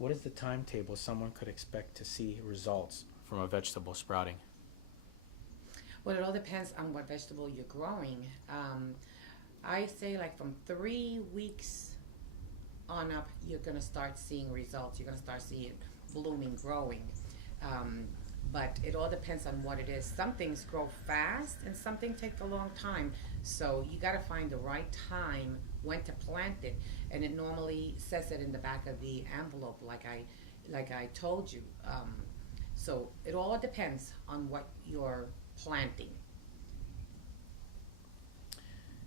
What is the timetable someone could expect to see results from a vegetable sprouting? Well, it all depends on what vegetable you're growing. I say like from 3 weeks on up, you're gonna start seeing results. You're gonna start seeing blooming, growing. Um, but it all depends on what it is. Some things grow fast, and some things take a long time. So you got to find the right time when to plant it, and it normally says it in the back of the envelope, like I told you. So it all depends on what you're planting.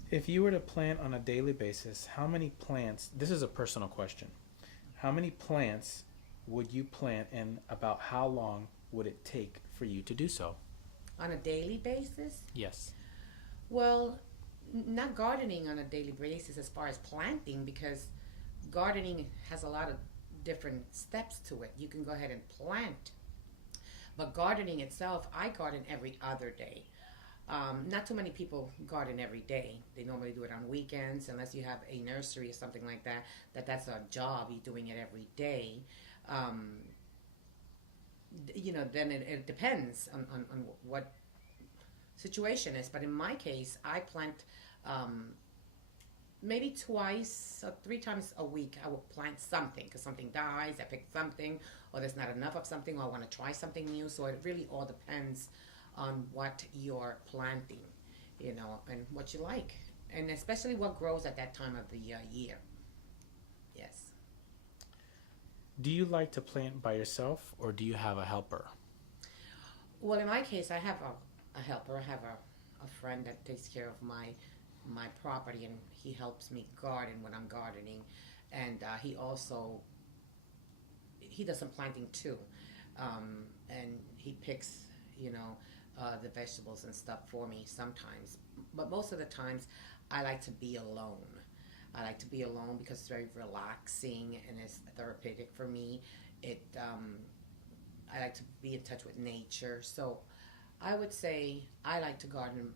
If you were to plant on a daily basis, how many plants, this is a personal question, how many plants would you plant and about how long would it take for you to do so? On a daily basis, Yes. well, not gardening on a daily basis as far as planting, because gardening has a lot of different steps to it. You can go ahead and plant, but gardening itself, I garden every other day. Not too many people garden every day. They normally do it on weekends, unless you have a nursery or something like that. That's a job. You're doing it every day. Um, then it depends on what situation is. But in my case, I plant um, maybe twice or 3 times a week. I will plant something because something dies. I pick something, or there's not enough of something, or I want to try something new. So it really all depends on what you're planting, and what you like, and especially what grows at that time of the year. Yes. Do you like to plant by yourself or do you have a helper? Well, in my case, I have a helper. I have a friend that takes care of my property, and he helps me garden when I'm gardening, and he does some planting too, and he picks you know the vegetables and stuff for me sometimes. But most of the times, I like to be alone. I like to be alone because it's very relaxing and it's therapeutic for me. It I like to be in touch with nature. So I would say I like to garden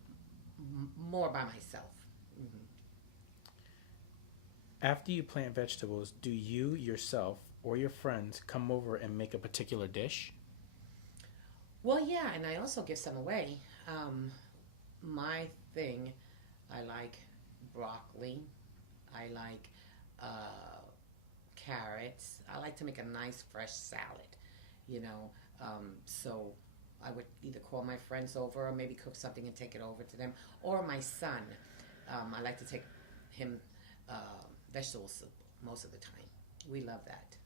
more by myself. Hmm. After you plant vegetables, do you yourself or your friends come over and make a particular dish? Well, yeah, and I also give some away. Um, my thing, I like broccoli. I like uh, carrots. I like to make a nice fresh salad, you know. So I would either call my friends over or maybe cook something and take it over to them. Or my son. I like to take him vegetable soup most of the time. We love that.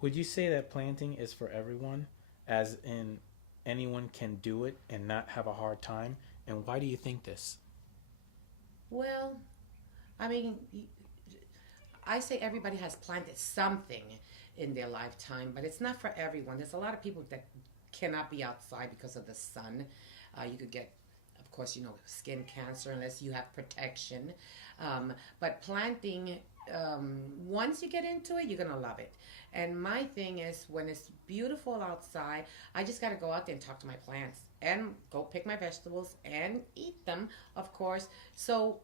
Would you say that planting is for everyone, as in anyone can do it and not have a hard time? And why do you think this? Well, I mean, I say everybody has planted something in their lifetime, but it's not for everyone. There's a lot of people that cannot be outside because of the sun. You could get, of course, skin cancer unless you have protection. But planting, once you get into it, you're going to love it. And my thing is, when it's beautiful outside, I just got to go out there and talk to my plants and go pick my vegetables and eat them, of course. So,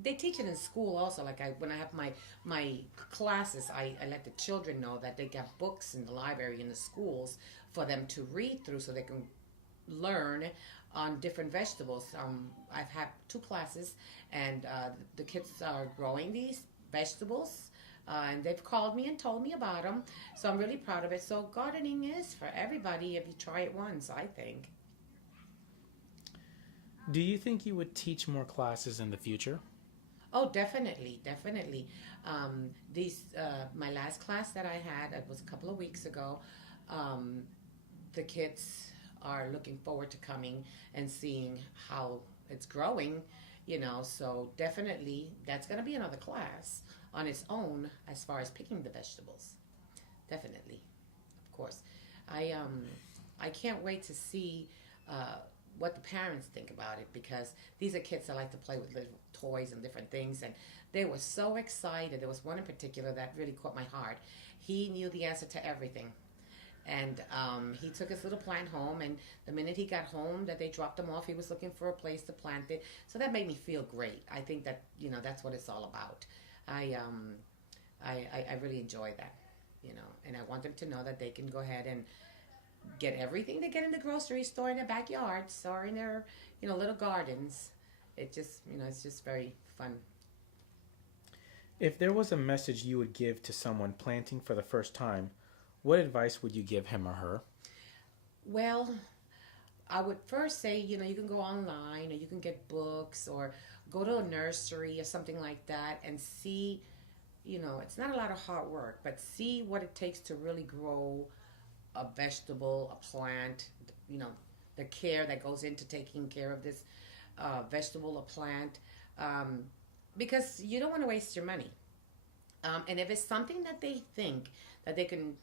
they teach it in school also. Like when I have my classes, I let the children know that they got books in the library in the schools for them to read through so they can learn on different vegetables. I've had 2 classes, and the kids are growing these vegetables. And they've called me and told me about them. So I'm really proud of it. So gardening is for everybody if you try it once, I think. Do you think you would teach more classes in the future? Oh, definitely, definitely. These My last class that I had, it was a couple of weeks ago. Um, the kids are looking forward to coming and seeing how it's growing. So definitely that's going to be another class on its own as far as picking the vegetables. Definitely, of course. I can't wait to see uh, what the parents think about it, because these are kids that like to play with little toys and different things, and they were so excited. There was one in particular that really caught my heart. He knew the answer to everything, and he took his little plant home, and the minute he got home that they dropped him off, he was looking for a place to plant it. So that made me feel great. I think that that's what it's all about. I I really enjoy that, you know, and I want them to know that they can go ahead and get everything they get in the grocery store in their backyards or in their, you know, little gardens. It just, you know, it's just very fun. If there was a message you would give to someone planting for the first time, what advice would you give him or her? Well, I would first say, you know, you can go online or you can get books or go to a nursery or something like that and see, you know, it's not a lot of hard work, but see what it takes to really grow a vegetable, a plant, you know, the care that goes into taking care of this vegetable, a plant, um, because you don't want to waste your money. And if it's something that they think that they can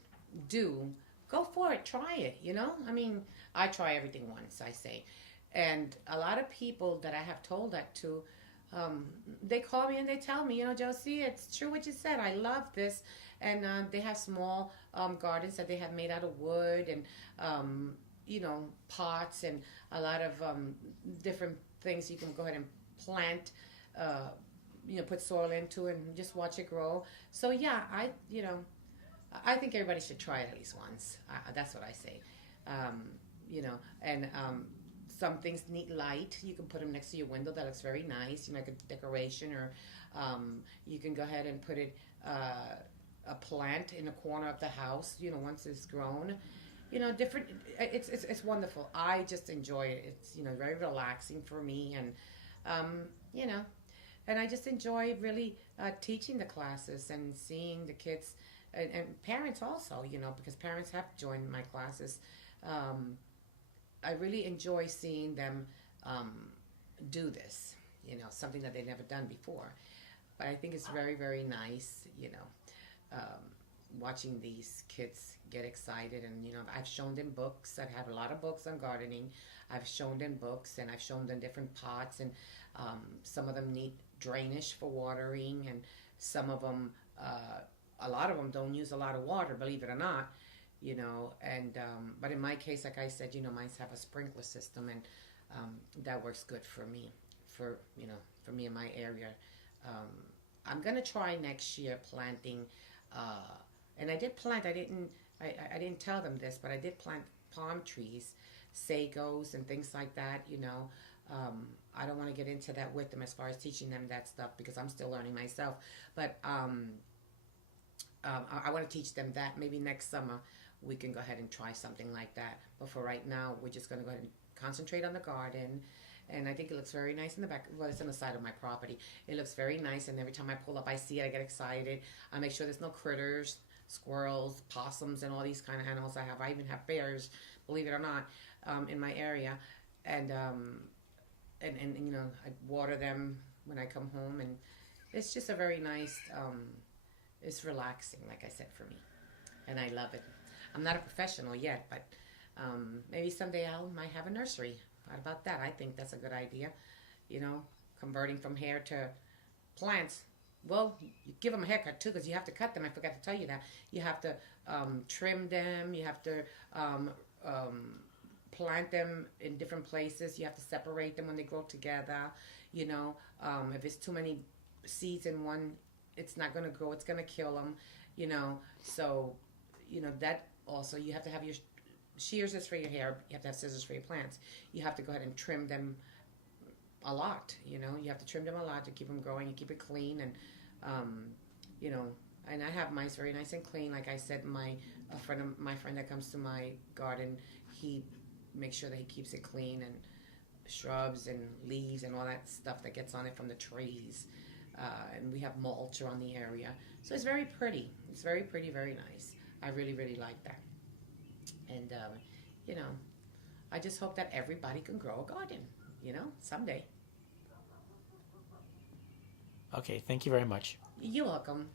do, go for it, try it, you know? I mean, I try everything once, I say. And a lot of people that I have told that to, they call me and they tell me, you know, Josie, it's true what you said. I love this. And they have small gardens that they have made out of wood and, you know, pots and a lot of different things you can go ahead and plant, uh, you know, put soil into and just watch it grow. So, yeah, you know, I think everybody should try it at least once. That's what I say. Um, you know, and some things need light. You can put them next to your window. That looks very nice. You know, like a decoration, or you can go ahead and put it a plant in a corner of the house. You know, once it's grown. You know, different. It's wonderful. I just enjoy it. It's, you know, very relaxing for me, and you know, and I just enjoy really teaching the classes and seeing the kids. And parents also, you know, because parents have joined my classes. I really enjoy seeing them do this, you know, something that they've never done before. But I think it's very, very nice, you know, watching these kids get excited. And, you know, I've shown them books. I've had a lot of books on gardening. I've shown them books and I've shown them different pots. And some of them need drainage for watering. And some of them, a lot of them don't use a lot of water, believe it or not, you know. And but in my case, like I said, you know, mine have a sprinkler system, and that works good for me, you know, for me in my area. Um, I'm gonna try next year planting, and I did plant. I didn't tell them this, but I did plant palm trees, sagos, and things like that. You know, I don't want to get into that with them as far as teaching them that stuff because I'm still learning myself, but. I want to teach them that. Maybe next summer we can go ahead and try something like that. But for right now, we're just going to go ahead and concentrate on the garden. And I think it looks very nice in the back. Well, it's on the side of my property. It looks very nice. And every time I pull up, I see it, I get excited. I make sure there's no critters, squirrels, possums, and all these kind of animals I even have bears, believe it or not, in my area. And you know, I water them when I come home. And it's just a very nice... it's relaxing, like I said, for me, and I love it. I'm not a professional yet, but maybe someday might have a nursery. How about that? I think that's a good idea. You know, converting from hair to plants. Well, you give them a haircut too, because you have to cut them. I forgot to tell you that. You have to trim them. You have to plant them in different places. You have to separate them when they grow together. You know, if it's too many seeds in one, it's not going to grow. It's going to kill them, you know. So, you know, that also, you have to have your shears is for your hair. You have to have scissors for your plants. You have to go ahead and trim them a lot, you know. You have to trim them a lot to keep them growing. You keep it clean and, you know, and I have mine very nice and clean. Like I said, my friend that comes to my garden, he makes sure that he keeps it clean, and shrubs and leaves and all that stuff that gets on it from the trees. And we have mulch around the area. So it's very pretty. It's very pretty, very nice. I really, really like that. And, you know, I just hope that everybody can grow a garden, you know, someday. Okay, thank you very much. You're welcome.